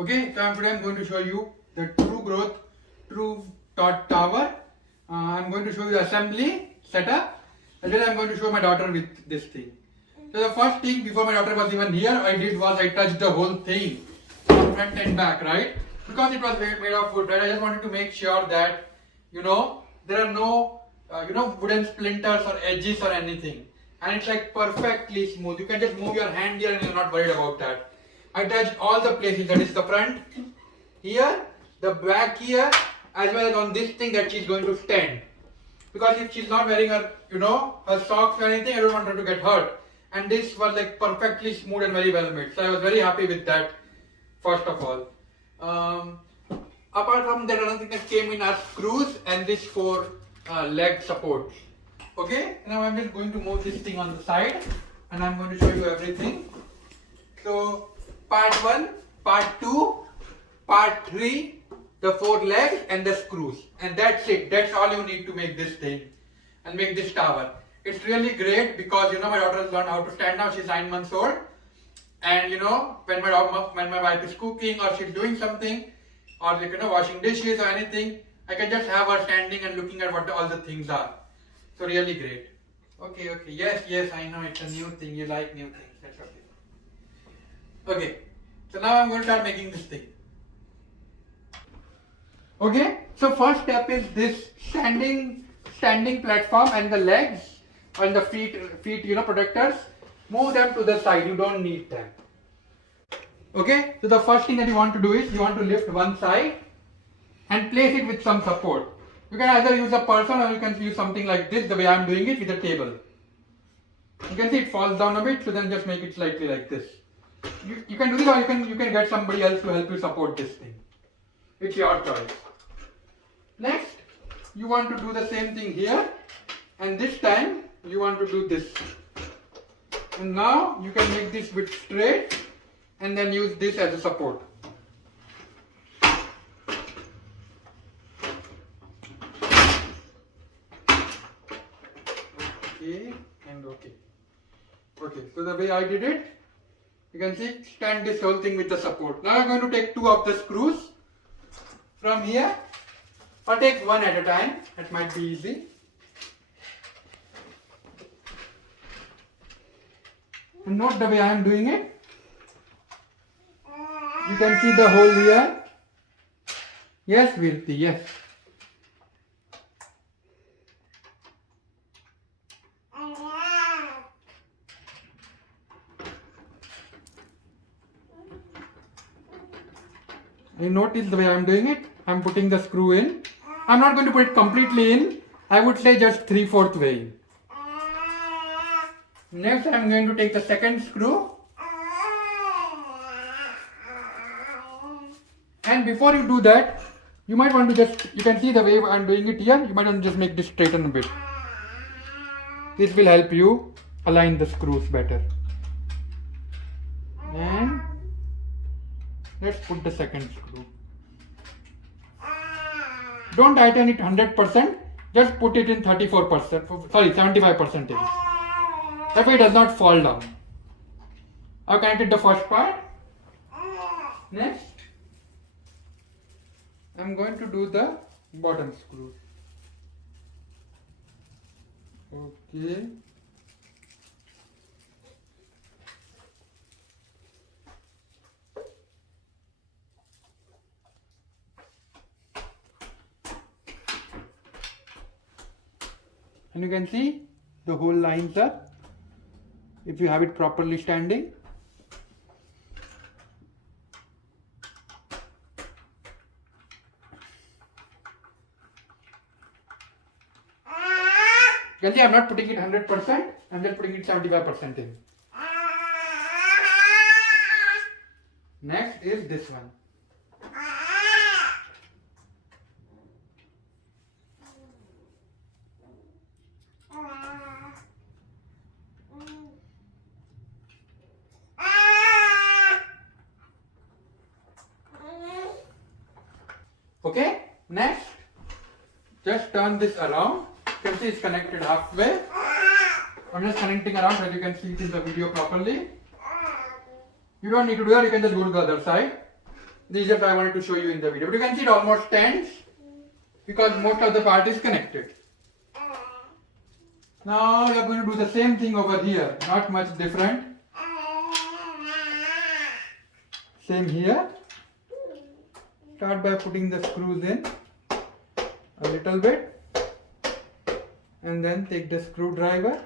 Okay, so today I'm going to show you the true growth, true dot tower. I'm going to show you the assembly setup, and then I'm going to show my daughter with this thing. So the first thing before my daughter was even here, I did was I touched the whole thing from front and back, right? Because it was made of wood, right? I just wanted to make sure that there are no wooden splinters or edges or anything, and it's like perfectly smooth. You can just move your hand here and you're not worried about that. I touched all the places, that is the front here, the back here, as well as on this thing that she's going to stand. Because if she's not wearing her, her socks or anything, I don't want her to get hurt. And this was like perfectly smooth and very well made. So I was very happy with that, first of all. Apart from that, another thing that came in are screws and this four leg supports. Okay, now I'm just going to move this thing on the side and I'm going to show you everything. So, part 1, part 2, part 3, the 4 legs and the screws, and that's it. That's all you need to make this thing and make this tower. It's really great because my daughter has learned how to stand now. She's 9 months old, and when my wife is cooking or she's doing something or washing dishes or anything, I can just have her standing and looking at what all the things are. So really great. Okay, yes, I know it's a new thing. You like new things. That's okay. Okay, so now I'm going to start making this thing. Okay, so first step is this standing platform and the legs and the feet protectors. Move them to the side. You don't need them. Okay, so the first thing that you want to do is you want to lift one side and place it with some support. You can either use a person or you can use something like this, the way I'm doing it, with a table. You can see it falls down a bit, so then just make it slightly like this. You can do this, or you can get somebody else to help you support this thing. It's your choice. Next, you want to do the same thing here, and this time you want to do this. And now you can make this bit straight and then use this as a support. Okay and okay. Okay, so the way I did it, you can see, stand this whole thing with the support. Now I'm going to take 2 of the screws from here, or take 1 at a time, that might be easy. And note the way I am doing it. You can see the hole here. Yes, Virti, yes. You notice the way I am doing it. I am putting the screw in. I am not going to put it completely in. I would say just 3/4 way in. Next, I am going to take the second screw. And before you do that, you might want to you can see the way I am doing it here. You might want to just make this straighten a bit. This will help you align the screws better. And let's put the second screw. Don't tighten it 100%, just put it in 34%, sorry 75%. That way it does not fall down. I've connected the first part. Next, I'm going to do the bottom screws. Okay. And you can see the whole lines up if you have it properly standing. You can see I'm not putting it 100%, I'm just putting it 75% in. Next is this one. Okay, next, just turn this around. You can see it's connected halfway. I'm just connecting around so you can see it in the video properly. You don't need to do that, you can just go to the other side. This is just I wanted to show you in the video. But you can see it almost stands because most of the part is connected. Now we are going to do the same thing over here. Not much different. Same here. Start by putting the screws in a little bit. And then take the screwdriver.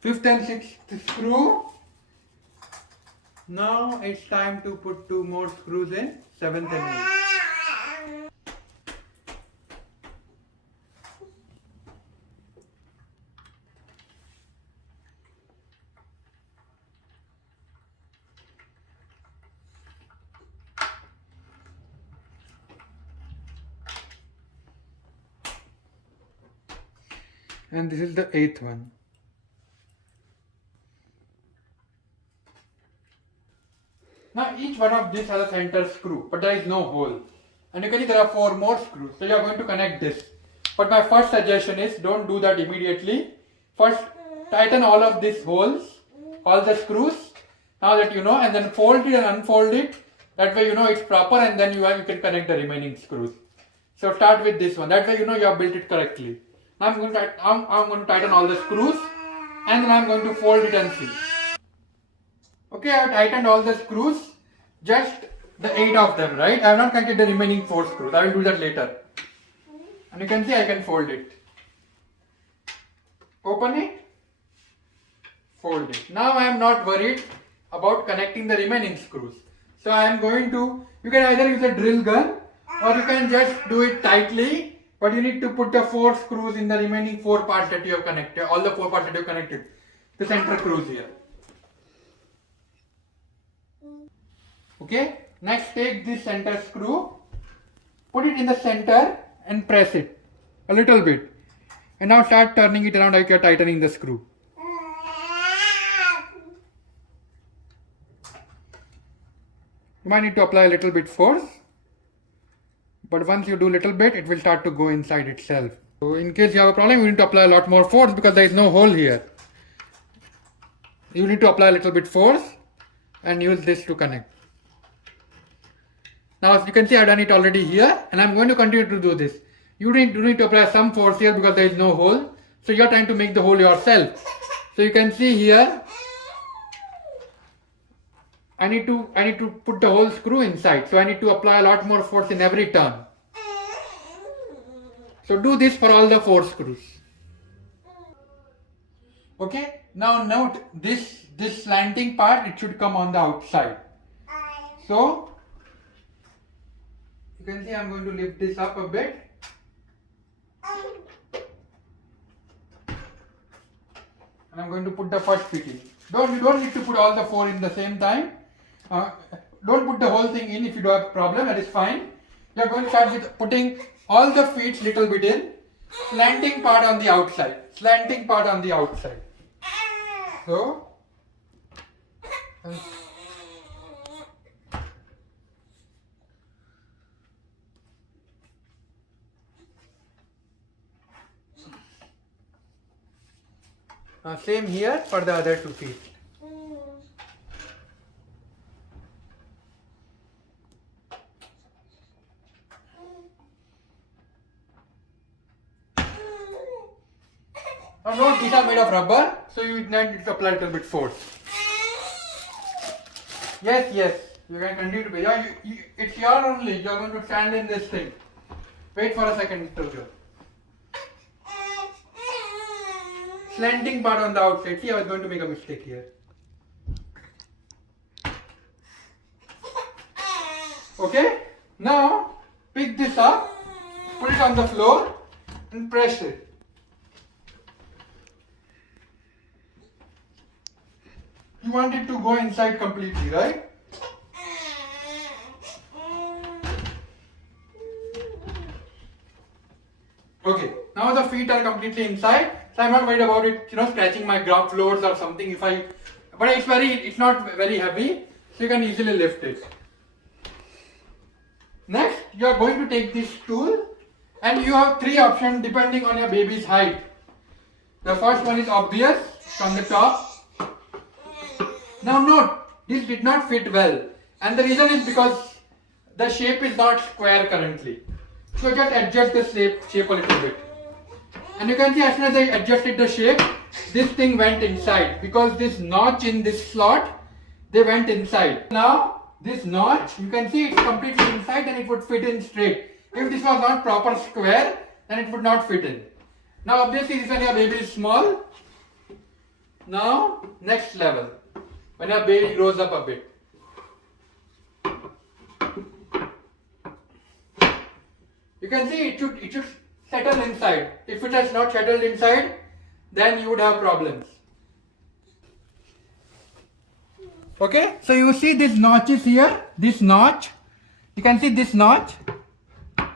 Fifth and sixth screw. Now it's time to put two more screws in, seventh and eighth. And this is the eighth one. Now each one of these has a center screw, but there is no hole. And you can see there are 4 more screws. So you are going to connect this. But my first suggestion is don't do that immediately. First tighten all of these holes, all the screws, now that you know, and then fold it and unfold it. That way you know it's proper, and then you can connect the remaining screws. So start with this one. That way you know you have built it correctly. Now I'm going to tighten all the screws, and then I'm going to fold it and see. Okay, I have tightened all the screws, just the 8 of them, right? I have not connected the remaining 4 screws. I will do that later. And you can see I can fold it. Open it, fold it. Now I am not worried about connecting the remaining screws. So I am going to, you can either use a drill gun or you can just do it tightly, but you need to put the 4 screws in the remaining 4 parts that you have connected, all the 4 parts that you have connected, the center screws here. Okay, next take this center screw, put it in the center and press it a little bit. And now start turning it around like you are tightening the screw. You might need to apply a little bit force, but once you do a little bit, it will start to go inside itself. So in case you have a problem, you need to apply a lot more force because there is no hole here. You need to apply a little bit force and use this to connect. Now as you can see, I have done it already here, and I am going to continue to do this. You need to apply some force here because there is no hole. So you are trying to make the hole yourself. So you can see here, I need to put the whole screw inside. So I need to apply a lot more force in every turn. So do this for all the 4 screws. Okay. Now note this slanting part, it should come on the outside. So you can see I'm going to lift this up a bit. And I'm going to put the first feet in. You don't need to put all the 4 in the same time. Don't put the whole thing in if you don't have a problem, that is fine. You are going to start with putting all the feet little bit in. Slanting part on the outside. Slanting part on the outside. So same here for the other 2 feet. Now note these are made of rubber, so you need to apply a little bit force. Yes, you can continue to be. It's your only. You are going to stand in this thing. Wait for a second, Tojo. Slanting part on the outside. See, I was going to make a mistake here. Okay, now pick this up, put it on the floor and press it. You want it to go inside completely, right? Okay, now the feet are completely inside, so I'm not worried about it, scratching my ground floors or something. But it's not very heavy, So you can easily lift it. Next, you are going to take this tool and you have three options depending on your baby's height. The first one is obvious from the top. Now note, this did not fit well, and the reason is because the shape is not square currently. So just adjust the shape a little bit. And you can see as soon as I adjusted the shape, this thing went inside because this notch in this slot, they went inside. Now this notch, you can see it's completely inside and it would fit in straight. If this was not proper square, then it would not fit in. Now obviously this when your baby is small. Now next level, when your baby grows up a bit. You can see it should settle inside. If it has not settled inside, then you would have problems. Okay, so you see this notch is here, this notch. You can see this notch.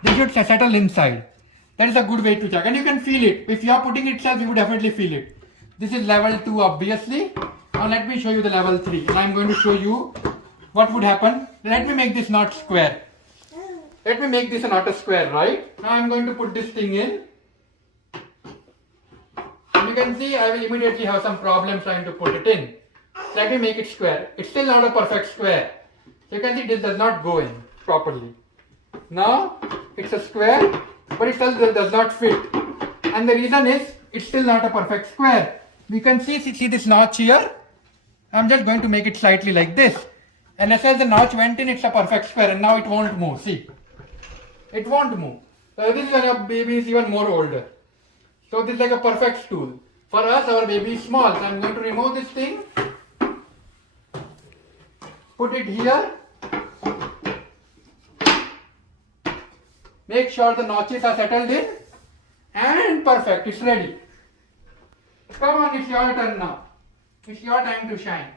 They should settle inside. That is a good way to check, and you can feel it. If you are putting it itself, you would definitely feel it. This is level 2 obviously. Now let me show you the level 3. And I am going to show you what would happen. Let me make this knot square. Let me make this a not a square, right? Now I am going to put this thing in. And you can see I will immediately have some problems trying to put it in. Let me make it square. It's still not a perfect square. So you can see this does not go in properly. Now it's a square, but it still does not fit. And the reason is it's still not a perfect square. You can see this notch here. I'm just going to make it slightly like this. And as soon as the notch went in, it's a perfect square, and now it won't move. See, it won't move. So this is when your baby is even more older. So this is like a perfect tool. For us, our baby is small. So I'm going to remove this thing. Put it here. Make sure the notches are settled in. And perfect, it's ready. Come on, it's your turn now. It's your time to shine.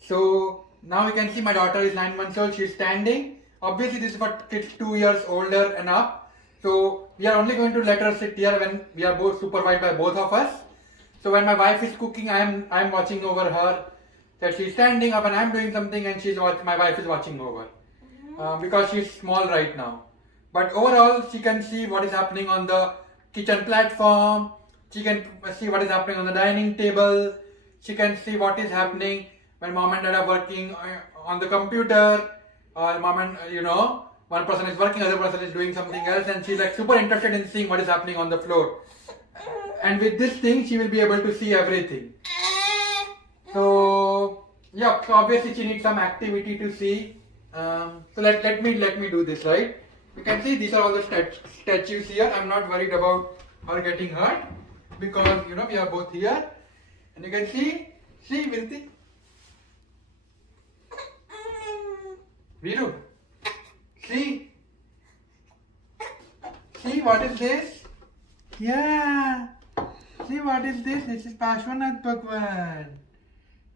So now you can see my daughter is 9 months old. She's standing. Obviously this is for kids 2 years older and up. So we are only going to let her sit here when we are both supervised by both of us. So when my wife is cooking, I am watching over her. That she's standing up and I am doing something, and my wife is watching over. Because she's small right now. But overall, she can see what is happening on the kitchen platform. She can see what is happening on the dining table. She can see what is happening when mom and dad are working on the computer. Or mom and, one person is working, other person is doing something else, and she's like super interested in seeing what is happening on the floor. And with this thing, she will be able to see everything. So obviously she needs some activity to see. So let me do this, right? You can see these are all the statues here. I'm not worried about her getting hurt because we are both here, and you can see Virti. Viru, see what is this? Yeah, see what is this? This is Pashwanath Bhagwan.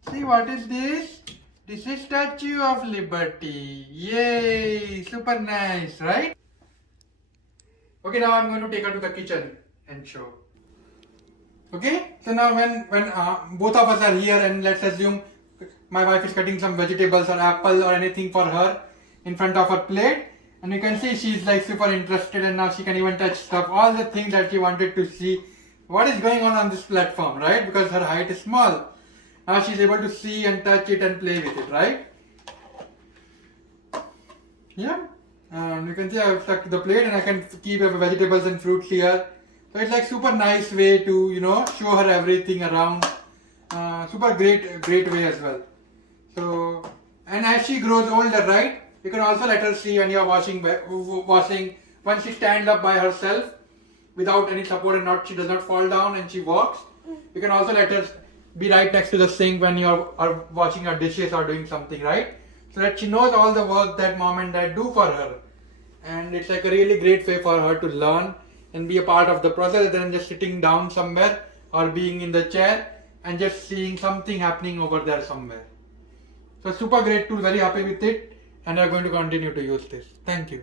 See what is this? This is Statue of Liberty. Yay! Super nice, right? Okay, now I'm going to take her to the kitchen and show. Okay, so now when both of us are here, and let's assume my wife is cutting some vegetables or apple or anything for her in front of her plate, and you can see she's like super interested, and now she can even touch stuff, all the things that she wanted to see what is going on this platform, right? Because her height is small. Now she's able to see and touch it and play with it, right? Yeah. And you can see I've stuck to the plate and I can keep vegetables and fruits here. So it's like super nice way to, show her everything around. Super great way as well. So, and as she grows older, right? You can also let her see when you're washing, once she stands up by herself without any support and she does not fall down and she walks. You can also let her be right next to the sink when you are washing your dishes or doing something, right? So that she knows all the work that mom and dad do for her. And it's like a really great way for her to learn and be a part of the process rather than just sitting down somewhere or being in the chair and just seeing something happening over there somewhere. So super great tool, very happy with it, and I'm going to continue to use this. Thank you.